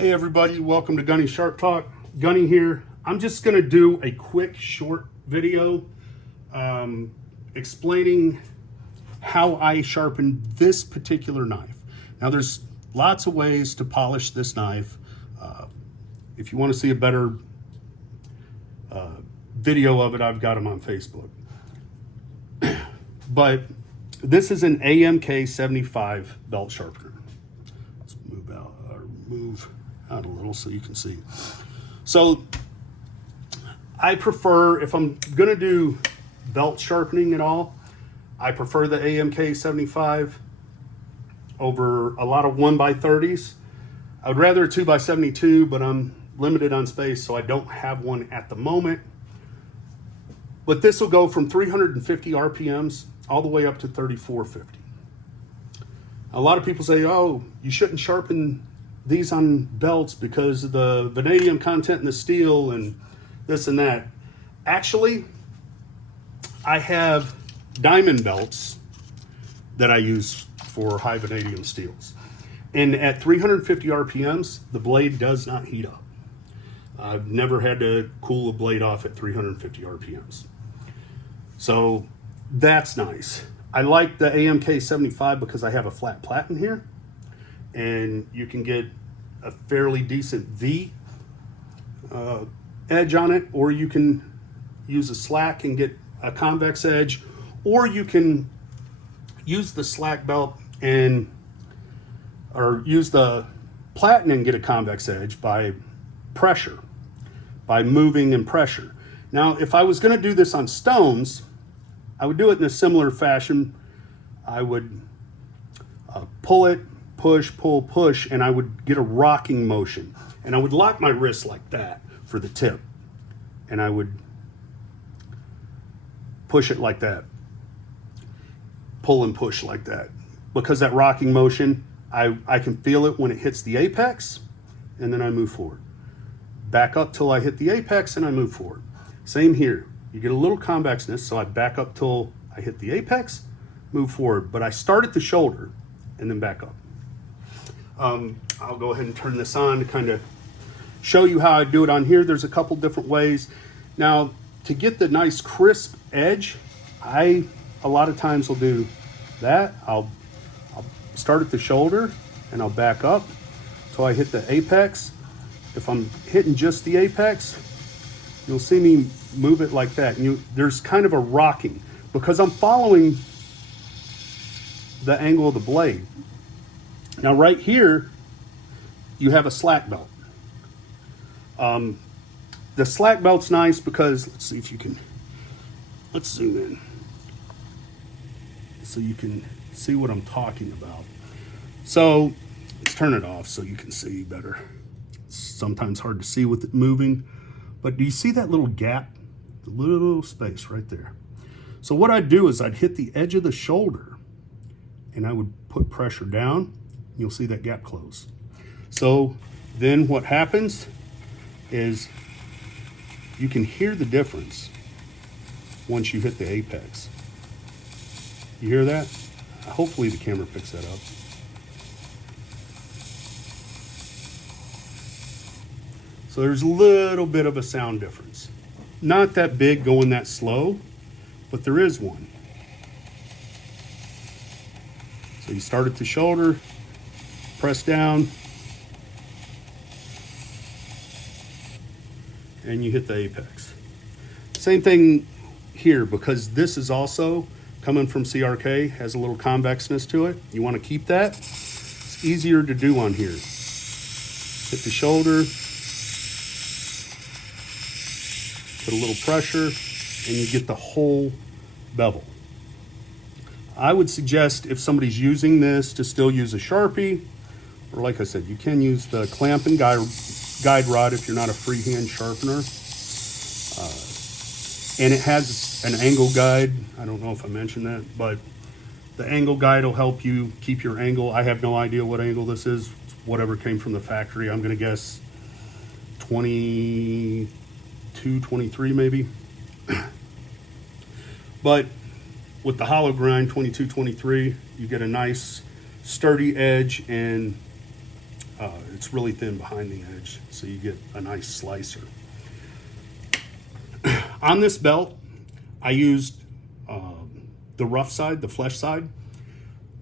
Hey everybody, welcome to Gunny Sharp Talk. Gunny here. I'm just going to do a quick short video explaining how I sharpened this particular knife. Now there's lots of ways to polish this knife. If you want to see a better video of it, I've got them on Facebook. But this is an AMK 75 belt sharpener. Let's move out a little so you can see. So I prefer, if I'm gonna do belt sharpening at all, I prefer the AMK 75 over a lot of 1x30s. I would rather a 2x72, but I'm limited on space, so I don't have one at the moment. But this will go from 350 RPMs all the way up to 3450. A lot of people say, oh, you shouldn't sharpen these on belts because of the vanadium content in the steel and this and that. Actually, I have diamond belts that I use for high vanadium steels. And at 350 RPMs, the blade does not heat up. I've never had to cool a blade off at 350 RPMs. So that's nice. I like the AMK 75 because I have a flat platen here, and you can get a fairly decent V edge on it, or you can use a slack and get a convex edge, or you can use the slack belt or use the platen and get a convex edge by pressure, by moving and pressure. Now, if I was going to do this on stones, I would do it in a similar fashion. I would pull it, push, pull, push, and I would get a rocking motion. And I would lock my wrist like that for the tip. And I would push it like that. Pull and push like that. Because that rocking motion, I can feel it when it hits the apex, and then I move forward. Back up till I hit the apex, and I move forward. Same here. You get a little convexness, so I back up till I hit the apex, move forward. But I start at the shoulder and then back up. I'll go ahead and turn this on to kind of show you how I do it on here. There's a couple different ways. Now, to get the nice crisp edge, a lot of times will do that. I'll start at the shoulder and I'll back up till I hit the apex. If I'm hitting just the apex, you'll see me move it like that. And there's kind of a rocking because I'm following the angle of the blade. Now right here, you have a slack belt. The slack belt's nice because, let's see if you can, let's zoom in so you can see what I'm talking about. So let's turn it off so you can see better. It's sometimes hard to see with it moving, but do you see that little gap? The little space right there. So what I'd do is I'd hit the edge of the shoulder and I would put pressure down. You'll see that gap close. So then what happens is you can hear the difference once you hit the apex. You hear that? Hopefully the camera picks that up. So there's a little bit of a sound difference. Not that big going that slow, but there is one. So you start at the shoulder, press down, and you hit the apex. Same thing here, because this is also coming from CRK, has a little convexness to it. You want to keep that. It's easier to do on here. Hit the shoulder, put a little pressure, and you get the whole bevel. I would suggest if somebody's using this to still use a Sharpie, or like I said, you can use the clamp and guide rod if you're not a freehand sharpener. And it has an angle guide. I don't know if I mentioned that, but the angle guide will help you keep your angle. I have no idea what angle this is. It's whatever came from the factory. I'm gonna guess 22, 23 maybe. But with the hollow grind 22, 23, you get a nice sturdy edge, and It's really thin behind the edge, so you get a nice slicer. On this belt, I used the rough side, the flesh side.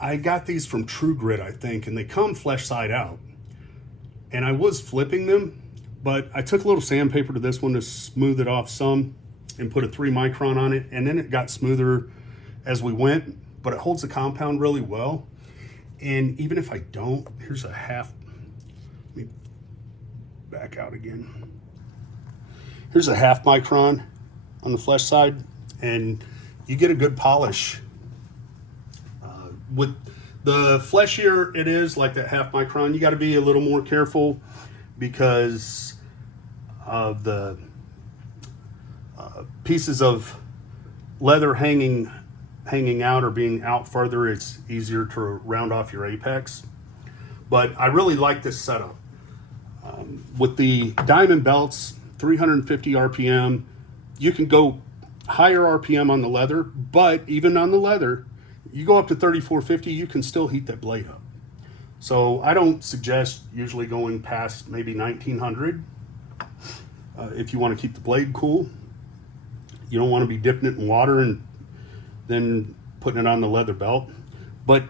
I got these from True Grit, I think, and they come flesh side out. And I was flipping them, but I took a little sandpaper to this one to smooth it off some and put a 3 micron on it, and then it got smoother as we went, but it holds the compound really well. And even if I don't, here's a half, let me back out again. Here's a half micron on the flesh side, and you get a good polish. With the fleshier it is, like that half micron, you got to be a little more careful because of the pieces of leather hanging out or being out further. It's easier to round off your apex. But I really like this setup. With the diamond belts, 350 RPM, you can go higher RPM on the leather, but even on the leather, you go up to 3450, you can still heat that blade up. So I don't suggest usually going past maybe 1900 if you want to keep the blade cool. You don't want to be dipping it in water and then putting it on the leather belt, but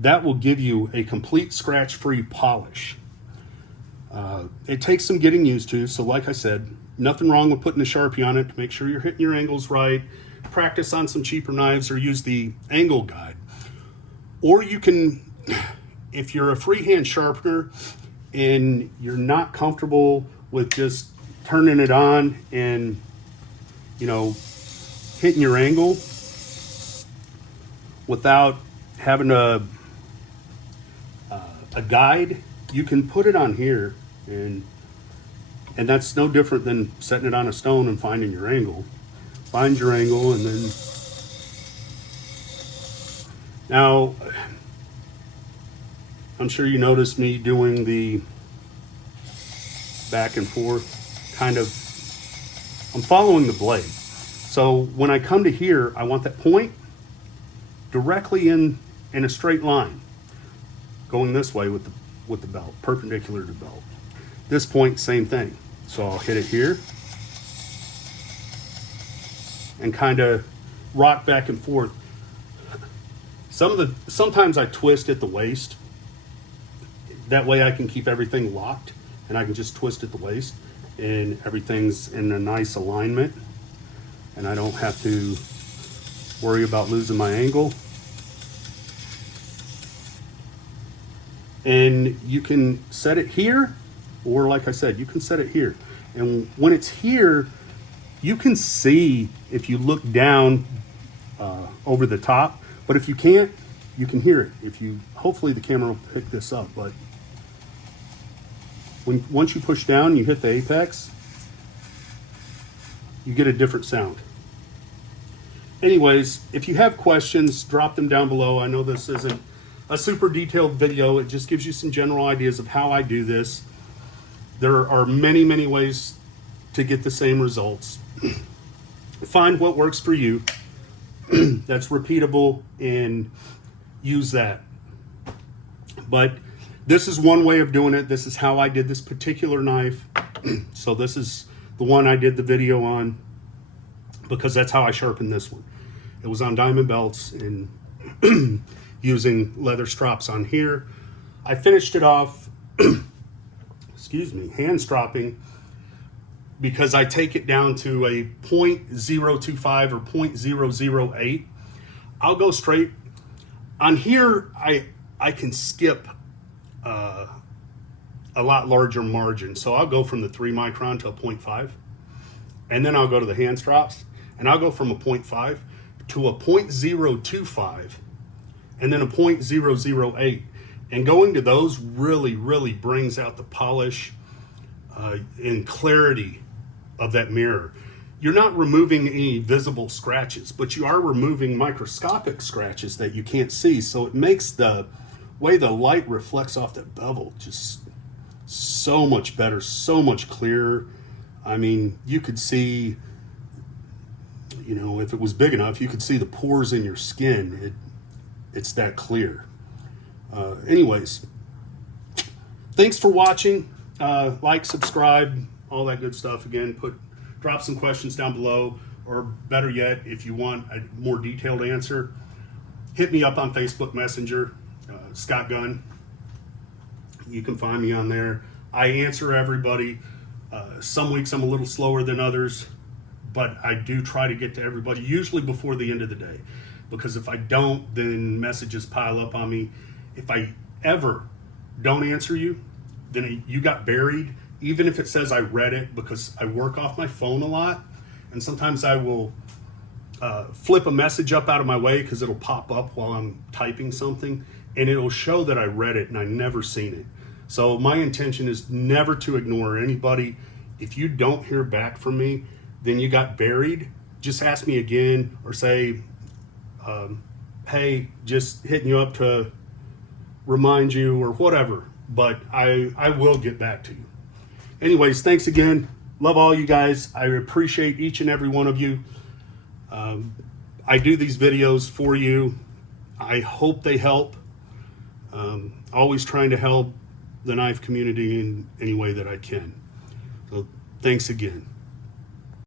that will give you a complete scratch-free polish. It takes some getting used to, so like I said, nothing wrong with putting a Sharpie on it to make sure you're hitting your angles right. Practice on some cheaper knives or use the angle guide. Or you can, if you're a freehand sharpener and you're not comfortable with just turning it on and, you know, hitting your angle without having a guide, you can put it on here, and that's no different than setting it on a stone and finding your angle. Find your angle, and then now I'm sure you noticed me doing the back and forth kind of. I'm following the blade. So when I come to here, I want that point directly in a straight line, going this way with the belt, perpendicular to the belt. This point, same thing. So I'll hit it here and kind of rock back and forth. Sometimes I twist at the waist. That way I can keep everything locked, and I can just twist at the waist and everything's in a nice alignment, and I don't have to worry about losing my angle. And you can set it here, or like I said, you can set it here. And when it's here, you can see if you look down over the top, but if you can't, you can hear it. Hopefully the camera will pick this up, but once you push down, you hit the apex, you get a different sound. Anyways, if you have questions, drop them down below. I know this isn't a super detailed video. It just gives you some general ideas of how I do this. There are many, many ways to get the same results. Find what works for you that's repeatable and use that. But this is one way of doing it. This is how I did this particular knife. So this is the one I did the video on, because that's how I sharpened this one. It was on diamond belts and using leather strops on here. I finished it off, excuse me, hand stropping, because I take it down to a 0.025 or 0.008. I'll go straight. On here, I can skip a lot larger margin. So I'll go from the 3 micron to a 0.5. And then I'll go to the hand strops, and I'll go from a 0.5 to a 0.025, and then a 0.008. And going to those really, really brings out the polish and clarity of that mirror. You're not removing any visible scratches, but you are removing microscopic scratches that you can't see. So it makes the way the light reflects off that bevel just so much better, so much clearer. I mean, you could see, you know, if it was big enough, you could see the pores in your skin. It's that clear. Anyways, thanks for watching. Like, subscribe, all that good stuff. Again, drop some questions down below, or better yet, if you want a more detailed answer, hit me up on Facebook Messenger, Scott Gunn. You can find me on there. I answer everybody. Some weeks I'm a little slower than others, but I do try to get to everybody, usually before the end of the day. Because if I don't, then messages pile up on me. If I ever don't answer you, then you got buried, even if it says I read it, because I work off my phone a lot. And sometimes I will flip a message up out of my way because it'll pop up while I'm typing something, and it'll show that I read it and I never seen it. So my intention is never to ignore anybody. If you don't hear back from me, then you got buried. Just ask me again, or say, hey, just hitting you up to remind you, or whatever. But I will get back to you. Anyways, thanks again. Love all you guys. I appreciate each and every one of you. I do these videos for you. I hope they help. Always trying to help the knife community in any way that I can. So thanks again.